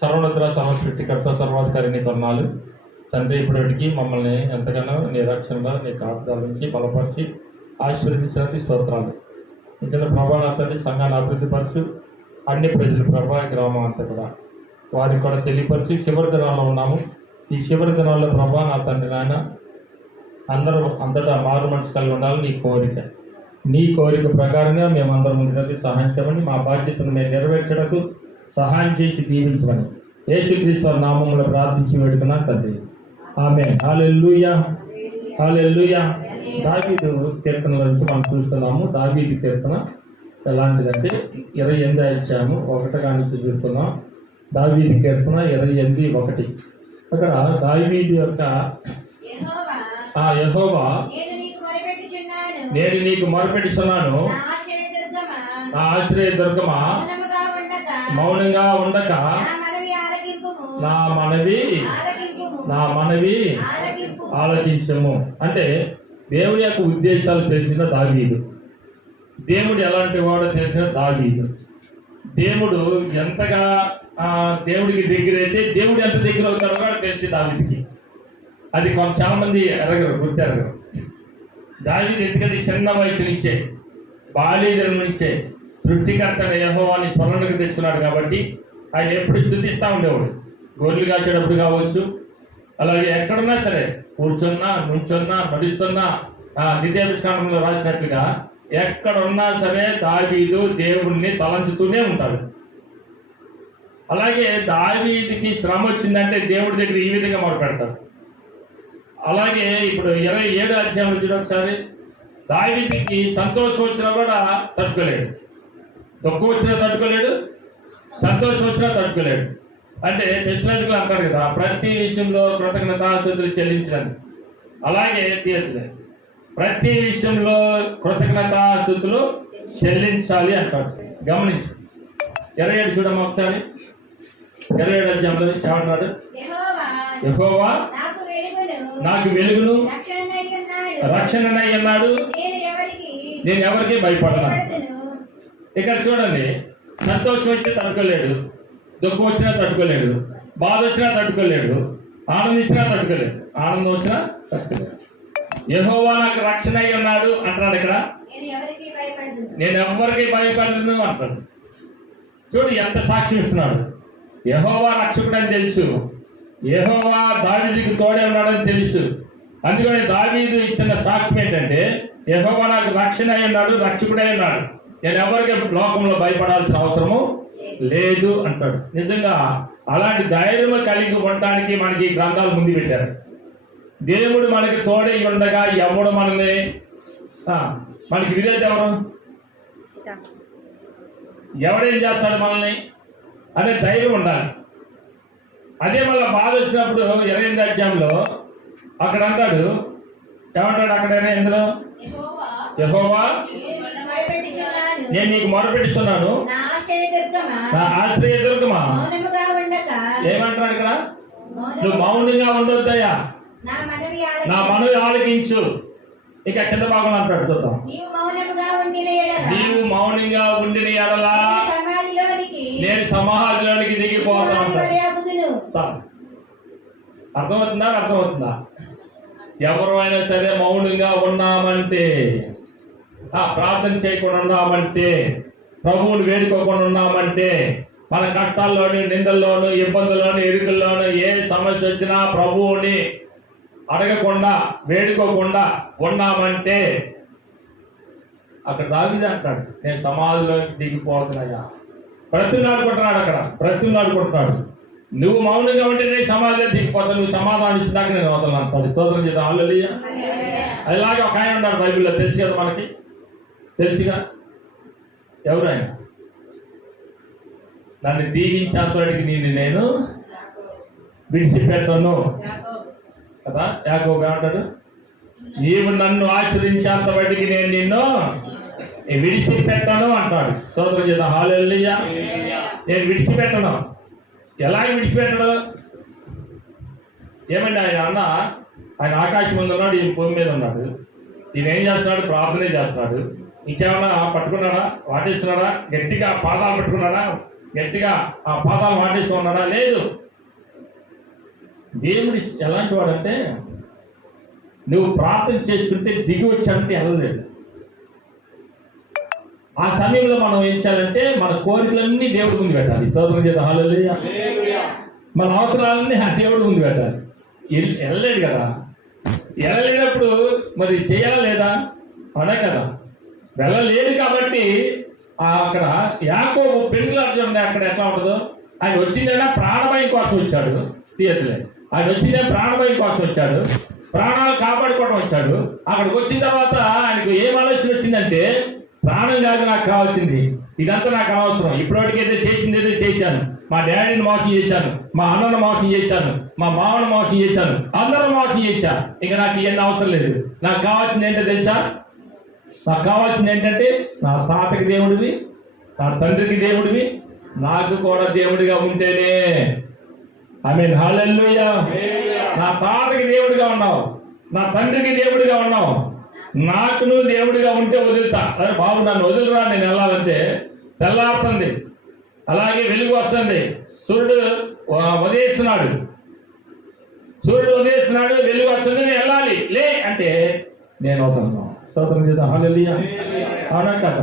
సర్వోన్నత సర్వసృష్టికర్త సర్వాధికారిని కొన్నాళ్ళు తండ్రి, ఇప్పటికి మమ్మల్ని ఎంతగానో నీ రక్షణగా నీ కాపుదల నుంచి బలపరిచి ఆశీర్వదించడానికి స్తోత్రాలు. ఇంకా ప్రభా నా తండ్రి సంఘాన్ని అభివృద్ధిపరచు. అన్ని ప్రజలు ప్రభా గ్రామం అంతా కూడా వారికి కూడా తెలియపరిచి చివరి దినాల్లో ఉన్నాము. ఈ చివరి దినాల్లో ప్రభా నా తండ్రి నాయన అందరూ అంతటా మారు మనసు కలిగి ఉండాలి. నీ కోరిక ప్రకారంగా మేమందరం ముందుకు సహాయం చేయమని, మా బాధ్యతను మేము నెరవేర్చడానికి సహాయం చేసి దీవించమని యేసుక్రీస్తు నామములో ప్రార్థించి వేడుకున్నా తండ్రి, ఆమేన్. హల్లెలూయా, హల్లెలూయా. దావీదు కీర్తనల నుంచి మనం చూస్తున్నాము. దావీదు కీర్తన ఎలాంటిదంటే 28 అధ్యాయము 1 నుంచి చూస్తున్నాం. దావీదు కీర్తన 28:1. అక్కడ దావీదు యొక్క యెహోవా నేను నీకు మొరపెట్టుచున్నాను, నా ఆశ్రయ దుర్గమా, మౌనంగా ఉండక నా మనవి ఆలకించము. అంటే దేవుడి యొక్క ఉద్దేశాలు తెలిసిన దావీదు, దేవుడు ఎలాంటి వాడో తెలిసిన దావీదు, దేవుడు ఎంతగా దేవుడికి దగ్గరైతే దేవుడు ఎంత దగ్గర అవుతాడో కూడా తెలిసి దావీదుకి. అది చాలా మంది గుర్తెరగరు. దావీదు ఎందుకంటే చిన్న వయసు నుంచే బాల్యదనం నుంచే సృష్టికర్త యెహోవాని స్మరణకు తెచ్చుకున్నాడు కాబట్టి ఆయన ఎప్పుడు స్తుతిస్తూ ఉండేవాడు. గొర్రెలు కాచేటప్పుడు కావచ్చు, అలాగే ఎక్కడున్నా సరే, కూర్చున్నా, నుంచున్నా, నడుస్తున్నా, నిత్యాభిష్కారంలో రాసినట్లుగా ఎక్కడున్నా సరే దావీదు దేవుణ్ణి తలంచుతూనే ఉంటాడు. అలాగే దావీదుకి శ్రమ వచ్చిందంటే దేవుడి దగ్గర ఈ విధంగా మొదలుపెడతాడు. అలాగే ఇప్పుడు 27 అధ్యాయంలో చూడొకసారి, దావీదుకి సంతోషం వచ్చినా కూడా తట్టుకోలేడు, దుఃఖం వచ్చినా తట్టుకోలేడు, సంతోషం వచ్చినా తట్టుకోలేడు. అంటే తెస్సలోనికీయులు అంటారు కదా, ప్రతి విషయంలో కృతజ్ఞతాస్తుతులు చెల్లించడానికి. అలాగే ప్రతి విషయంలో కృతజ్ఞతాస్తుతులు చెల్లించాలి అంటాడు. గమనించు. 27 చూడమ్మా ఒకసారి. 27 అధ్యాయంలో ఏమంటాడు? యెహోవా నాకు వెలుగును రక్షణనై ఉన్నాడు, నేను ఎవరికి భయపడను. ఇక్కడ చూడండి, సంతోషం వచ్చి తట్టుకోలేడు, దుఃఖం వచ్చినా తట్టుకోలేడు, బాధ వచ్చినా తట్టుకోలేడు, ఆనందించినా తట్టుకోలేడు, ఆనందం వచ్చినా తట్టుకోలేడు. యెహోవా నాకు రక్షణ అయి ఉన్నాడు అంటాడు. ఇక్కడ నేను ఎవరికి భయపడను అంటాడు. చూడు ఎంత సాక్ష్యం ఇస్తున్నాడు. యెహోవా రక్షకుడని తెలుసు, యెహోవా దావీదుకు తోడే ఉన్నాడని తెలుసు. అందుకని దావీదు ఇచ్చిన సాక్ష్యం ఏంటంటే, యెహోవా నాకు రక్షణ అయి ఉన్నాడు, రక్షకుడై ఉన్నాడు, నేను ఎవరికి లోకంలో భయపడాల్సిన అవసరము లేదు అంటాడు. నిజంగా అలాంటి ధైర్యం కలిగి ఉండటానికి మనకి గ్రంథాలు ముందు పెట్టారు. దేవుడు మనకి తోడై ఉండగా ఎవడు మనల్ని మనకి విధేయత ఎవడేం చేస్తాడు మనల్ని అనే ధైర్యం ఉండాలి. అదే మళ్ళీ బాధ వచ్చినప్పుడు 28 అధ్యాయంలో అక్కడ అంటాడు, ఏమంటాడు అక్కడైనా ఇందులో? యెహోవా నేను నీకు మొరపెట్టుచున్నాను, నా ఆశ్రయ దుర్గమా. ఏమంటాడు ఇక్కడ? నువ్వు మౌనంగా ఉండొద్దయ్యా, నా మనవి ఆలకించు. ఇక కింద భాగంలో అంటాడు, చూద్దాం. నీవు మౌనంగా ఉండిన ఎడలా నేను సమాధిలోనికి దిగిపోతాను. అర్థమవుతుందా? ఎవరు అయినా సరే మౌనంగా ఉన్నామంటే, ప్రార్థన చేయకుండా ఉన్నామంటే, ప్రభువుని వేడుకోకుండా ఉన్నామంటే, మన కష్టాల్లోని, నిందల్లోనూ, ఇబ్బందుల్లోనూ, ఇరుకుల్లోనూ ఏ సమస్య వచ్చినా ప్రభువుని అడగకుండా, వేడుకోకుండా ఉన్నామంటే, అక్కడ దావీదు అంటాడు, నేను సమాధిలోకి దిగిపోతున్నాయా. బ్రతిమలాడుకుంటున్నాడు. అక్కడ బ్రతిమలాడుకుంటున్నాడు. నువ్వు మౌనంగా ఉంటే నేను సమాధిలో దిగిపోతాను, నువ్వు సమాధానం ఇచ్చినాక నేను వదలను అంటాడు. స్తోత్రం చేద్దాం. హల్లెలూయా. అలాగే ఒక ఆయన ఉన్నాడు బైబిల్లో, తెలుసు కదా మనకి, తెలుసుగా. ఎవరు ఆయన? నన్ను దీవించేంతవాడికి నేను విడిచిపెట్టను కదా. యాకోబు ఏమంటాడు? నీవు నన్ను ఆశ్రయించేంతవాడికి నేను నిన్ను విడిచిపెట్టను అంటాడు. స్తోత్రం చేద్దాం. హల్లెలూయా. నేను విడిచిపెట్టను. ఎలాగ విడిచిపెట్టడు? ఏమండి ఆయన ఆకాశం ముందు ఉన్నాడు, ఈ భూమి మీద ఉన్నాడు. ఈయన ఏం చేస్తున్నాడు? ప్రార్థనే చేస్తున్నాడు. ఇంకేమన్నా పట్టుకున్నాడా? వాటేస్తున్నాడా? గట్టిగా పాదాలు పట్టుకున్నాడా? గట్టిగా ఆ పాదాలు వాటేస్తూ ఉన్నాడా? లేదు. దేవుడు ఎలాంటి వాడంటే నువ్వు ప్రార్థన చేస్తుంటే దిగి వచ్చాడంటే వెళ్ళలేదు. ఆ సమయంలో మనం ఏం చేయాలంటే మన కోరికలన్నీ దేవుడి ముందు పెట్టాలి. స్తోత్రం చేద్దాం. హల్లెలూయా. మన అవసరాలన్నీ ఆ దేవుడి ముందు పెట్టాలి. వెళ్ళలేడు కదా. వెళ్ళలేనప్పుడు మరి చేయాలా లేదా? అనే కదా. వెళ్ళలేదు కాబట్టి అక్కడ యాకోబు పెళ్ళి అక్కడ ఎట్లా ఉంటుందో, ఆయన వచ్చిందైనా ప్రాణభయం కోసం వచ్చాడు. తీయట్లేదు. ఆయన వచ్చిందే ప్రాణభయం కోసం వచ్చాడు, ప్రాణాలు కాపాడుకోవడం వచ్చాడు. అక్కడికి వచ్చిన తర్వాత ఆయనకు ఏం ఆలోచన వచ్చిందంటే, ప్రాణం కాదు నాకు కావాల్సింది, ఇదంతా నాకు అనవసరం. ఇప్పటివరకైతే చేసింది ఏదో చేశాను. మా డాడీని మోసం చేశాను, మా అన్నను మోసం చేశాను, మా మామను మోసం చేశాను, అందరూ మోసం చేశాను. ఇంకా నాకు ఇవన్నీ అవసరం లేదు. నాకు కావాల్సింది ఏంటో తెలుసా? నాకు కావాల్సింది ఏంటంటే నా తాతకి దేవుడివి, నా తండ్రికి దేవుడివి, నాకు కూడా దేవుడిగా ఉంటేనే. ఆమేన్. హల్లెలూయా. నా తాతకి దేవుడిగా ఉన్నావు, నా తండ్రికి దేవుడిగా ఉన్నావు, నాకు నువ్వు దేవుడిగా ఉంటే వదులుతా. అరే బాబు నన్ను వదులురా, నేను వెళ్ళాలంటే తెల్లారుతుంది, అలాగే వెలుగు వస్తుంది, సూర్యుడు ఉదయిస్తున్నాడు, వెలుగు వస్తుంది, నేను వెళ్ళాలి లే అంటే నేను అవుతున్నాను. స్తోత్రం చేద్దాం. హల్లెలూయా. అవునా కదా?